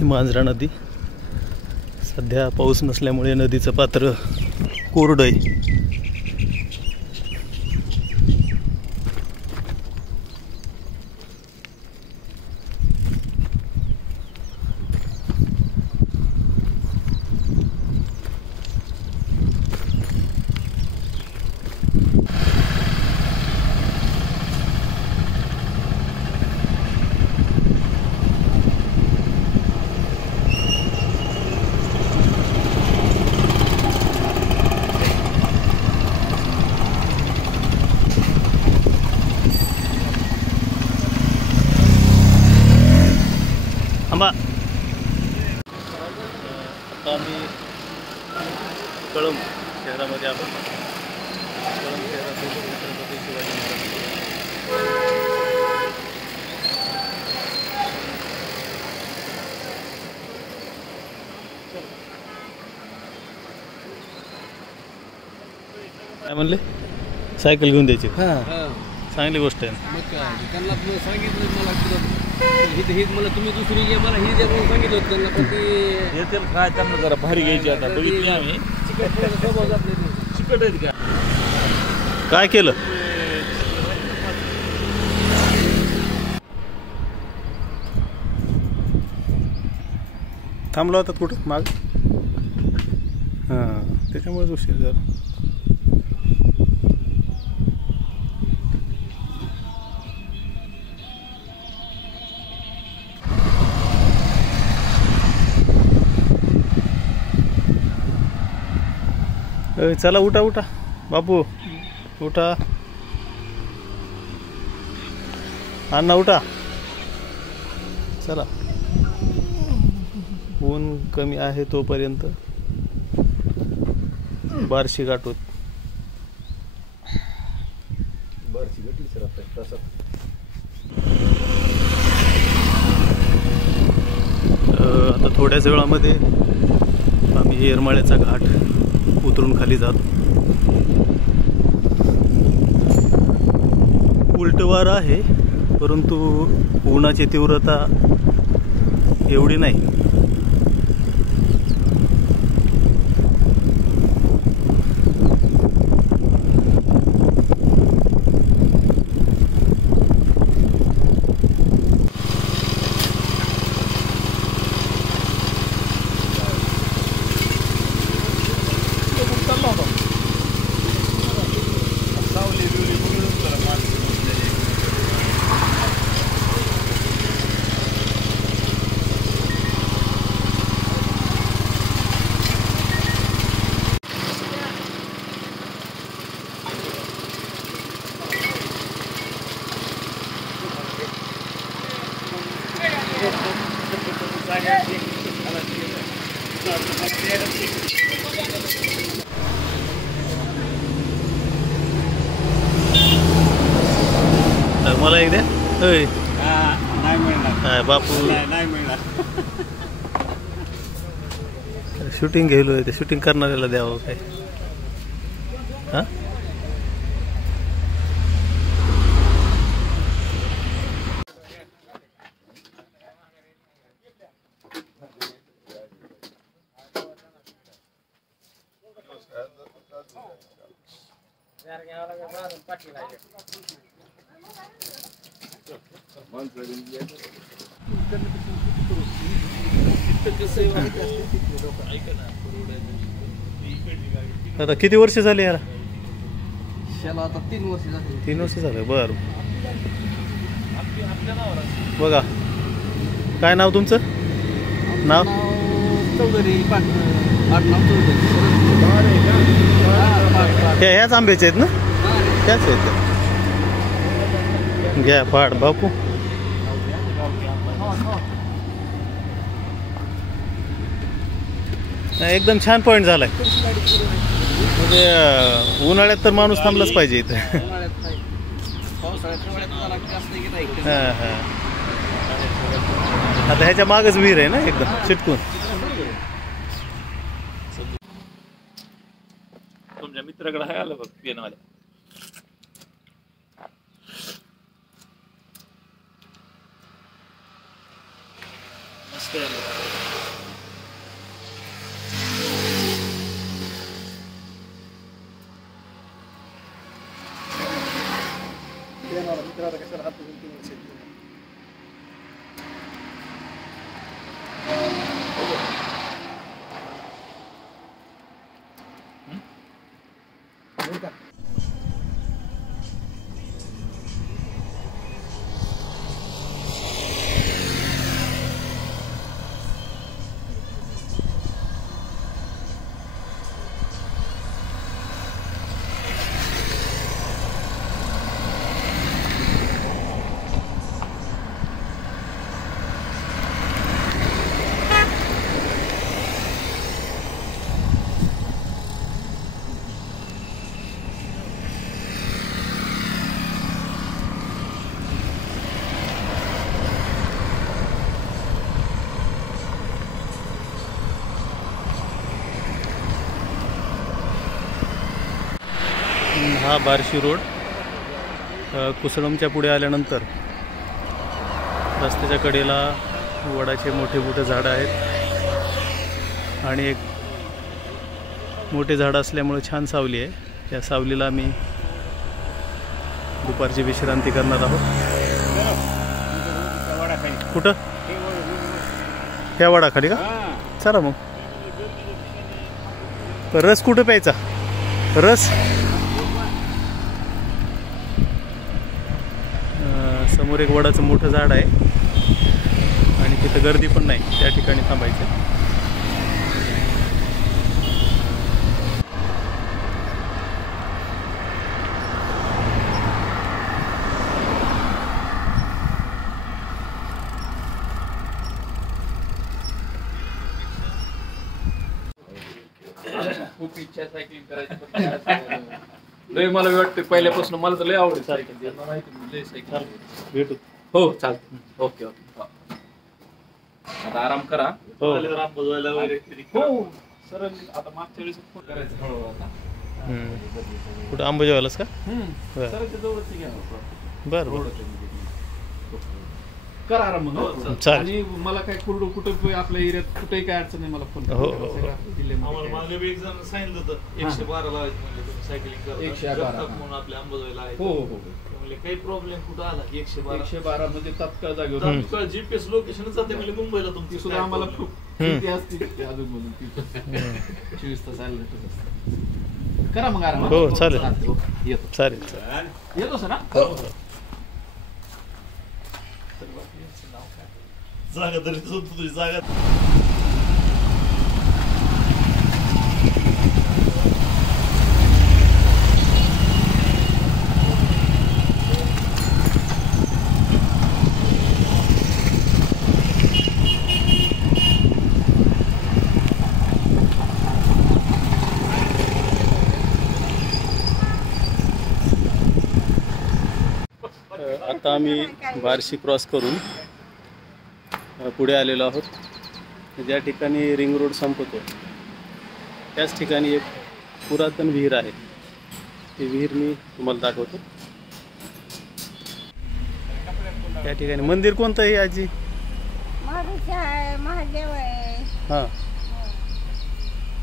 ही मांजरा नदी सध्या पाऊस नसल्यामुळे नदीचं पात्र कोरडं आहे. आता आम्ही कळंब शहरामध्ये आलो. कळंब शहरातील छत्रपती शिवाजी काय म्हणले सायकल घेऊन द्यायची. चांगली गोष्ट आहे. त्यांना सांगितलं मला तुम्ही दुसरी घ्या मला ही द्या म्हणून सांगितलं होतं त्यांना. पण ते काय त्यांना जरा भारी घ्यायची. आता बघितली आम्ही चिकट आहेत का काय केलं. थांबलो होतात कुठं माग. हां त्याच्यामुळेच उशीर झाला. चला उठा उठा बापू उठा. अण्णा उठा. चला ऊन कमी आहे तोपर्यंत बारशी गाठूत. आता थोड्याच वेळामध्ये आम्ही येरमाळ्याचा घाट उतरून खाली जातो. उलट वारा आहे परंतु उन्हाची तीव्रता एवढी नाही. मला एक द्या. नाही मिळणार बापू नाही मिळणार. शूटिंग गेलोय ते शूटिंग करणाऱ्याला द्यावं काय. हां आता किती वर्ष झाली याला. आता 3 वर्ष झाली. 3 वर्ष झालं. बरं बघा काय नाव तुमचं. नाव चौधरी. ह्याच आंब्याचे आहेत ना. त्याच आहेत. घ्या फाड बापू. एकदम छान पॉईंट झालाय. म्हणजे उन्हाळ्यात तर माणूस थांबलाच पाहिजे इथं. हां हां आता ह्याच्या मागच विहीर आहे ना एकदम चिटकून. तुमच्या मित्राकडे आहे आलं बघ पिण्यावाल्या. हा बार्शी रोड कुसळमच्या पुढे आल्यानंतर रस्त्याच्या कडेला वडाचे मोठे मोठे झाडं आहेत आणि एक मोठे झाडं असल्यामुळे छान सावली आहे. त्या सावलीला आम्ही दुपारची विश्रांती करणार आहोत. कुठं? ह्या वडाखाली का? चला मग. रस कुठं प्यायचा? रस समोर एक वडाचं मोठं झाड आहे आणि तिथं गर्दी पण नाही, त्या ठिकाणी थांबायचं. खूप इच्छा सायकलिंग करायची. लय मला वाटतं पहिल्यापासून मला तर लय आवडत सायकल. लय सायकल भेटू. हो चालतं. Okay okay. आता आराम करा. हो हो सर आता मागच्या वेळेस फोन करायचं हळूहळू आता. कुठं अंबाजोगाईलाच का? सरांच्या जवळच घ्या. बरं बरं करा आराम मग. चालेल. आणि मला काय कुठं आपल्या एरियात कुठेही काय अडचण नाही मला फोन करा. हो, एक जण सांगितलं होतं 112 लावायचं म्हणजे तुम्ही सायकलिंग करा. 112 म्हणून आपल्या अंबाजोगाईला आहे. हो हो हो. म्हणजे काही प्रॉब्लेम कुठं आला 112 म्हणजे तात्काळ जागेवर तात्काळ जीपीएस लोकेशनच जाते म्हणजे मुंबईला तुमची ती सुद्धा आम्हाला खूप असते अजून बोलून 24 तास आले करा मग आराम. हो चालेल. येतो चालेल. येतो सर. जागा तरी तुझी जागा. आता आम्ही बार्शी क्रॉस करून पुढे आलेलो आहोत. ज्या ठिकाणी रिंग रोड संपतो त्याच ठिकाणी एक पुरातन विहीर आहे. ती विहीर मी तुम्हाला दाखवतो. त्या ठिकाणी मंदिर कोणतं आहे आजी? महादेव आहे. हां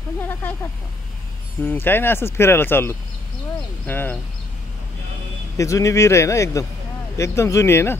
पुण्याला काय करतो? काही नाही, असंच फिरायला चाललो. हां ती जुनी विहीर आहे ना, एकदम एकदम जुनी आहे ना.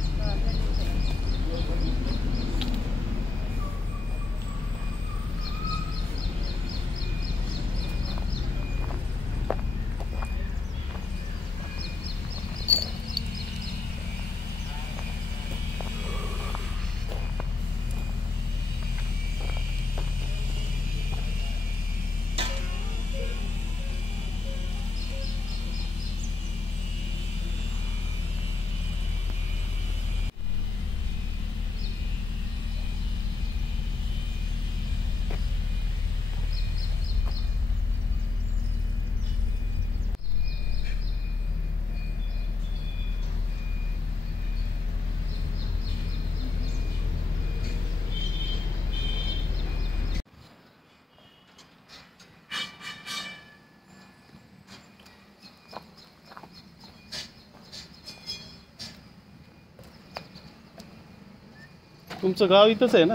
तुमचं गाव इथंच आहे ना?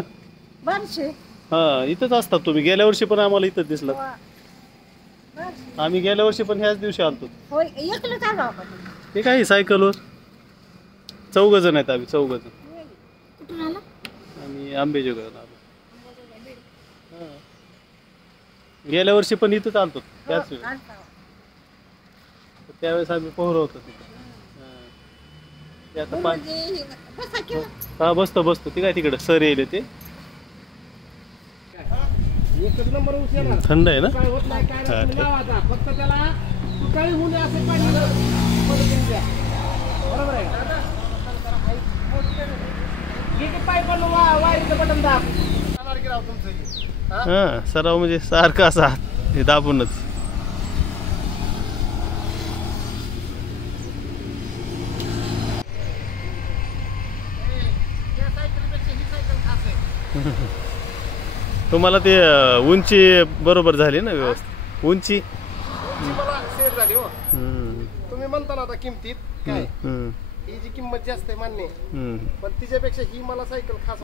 बारशे हां इथंच असतात तुम्ही. गेल्या वर्षी पण आम्हाला इथंच दिसलं. बारशे आम्ही गेल्या वर्षी पण ह्याच दिवशी आलतो. होय एकलंच आलो आपण. ते काय सायकलवर 4 जण आहेत आम्ही 4 जण. कुठून आला आम्ही आंबेजोगाईला आलो. हां गेल्या वर्षी पण इथंच आलतो त्याच वेळेस. आलता. त्यावेळेस आम्ही पोहर होतो तिथे. हां ते आता म्हणजे बसा किंवा हा बसतो ते काय तिकडं सर येईल ते. एकच नंबर ऊस येणार. थंड आहे ना. काय होत नाही काय हा, नाही ठीक. लावायचा. फक्त त्याला सुकाळी होऊ नये असे पाणी पद्धतीने द्या. बरोबर आहे का? किती पाईपाला वायरीचं बटन दाब. जाणार की राव तुमचं हे? हा? हां सराव म्हणजे सारखं असा हे दाबूनच. त्या सायकलपेक्षा ही सायकल खास आहे. तुम्हाला ते उंची बरोबर झाली ना व्यवस्थित. उंची तुमची मला सेट झाली हो. हम्म, तुम्ही म्हणता ना आता किमतीत काय हम्म, ही जी किंमत जास्त आहे मान्य आहे. हम्म. पण तिच्यापेक्षा ही मला सायकल खास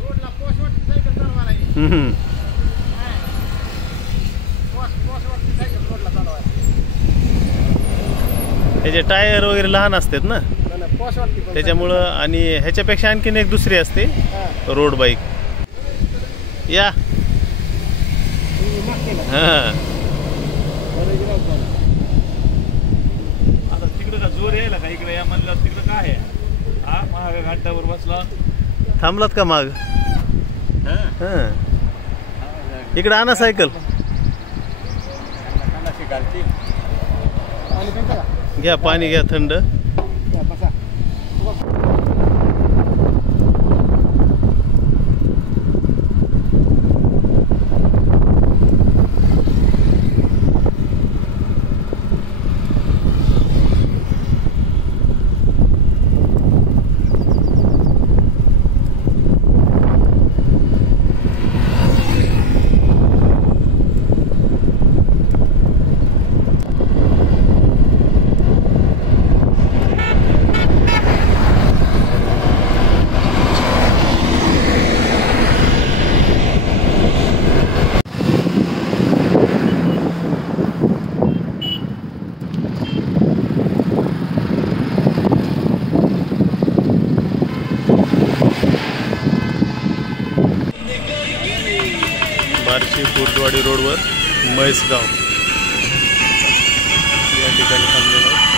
रोडला पॉश वाटती सायकल चालवायला ही. हम्म. पॉश वाटती सायकल रोडला चालवायला. त्याचे टायर वगैरे लहान असतात ना नाही, पॉश वाटती पण त्याच्यामुळं. आणि ह्याच्यापेक्षा आणखीन एक दुसरी असते हा. Road bike. या ही मागते ना. हां बरं की राव चालू. आता तिकडे का जोर यायला का इकडे या म्हणलं तिकडे काय आहे हा महाग घंटावर बसला थांबलात का माग. हां इकडं आणा सायकल. पाणी पिता का? घ्या पाणी घ्या थंड. या, बसा. बार्शी खुर्दवाडी रोडवर म्हैसगाव या ठिकाणी थांबलेलो आहोत.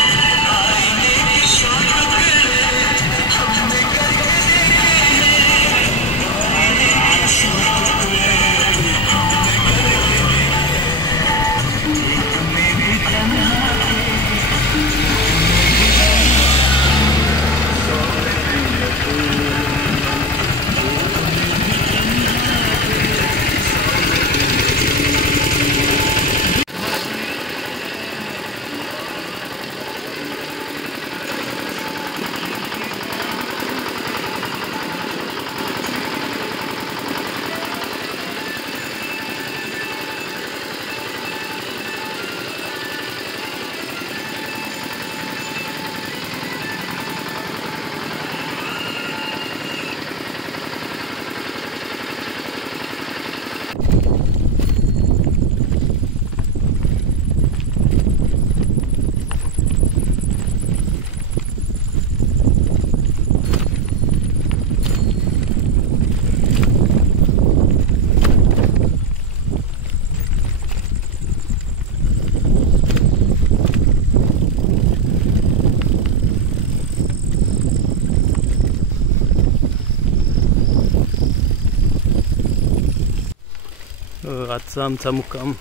आजचा आमचा मुक्काम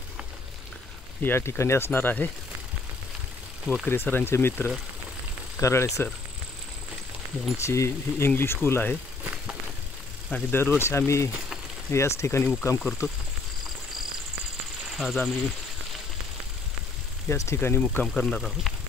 या ठिकाणी असणार आहे. वकरे सरांचे मित्र कराळे सर यांची ही इंग्लिश स्कूल आहे आणि दरवर्षी आम्ही याच ठिकाणी मुक्काम करतो. आज आम्ही याच ठिकाणी मुक्काम करणार आहोत.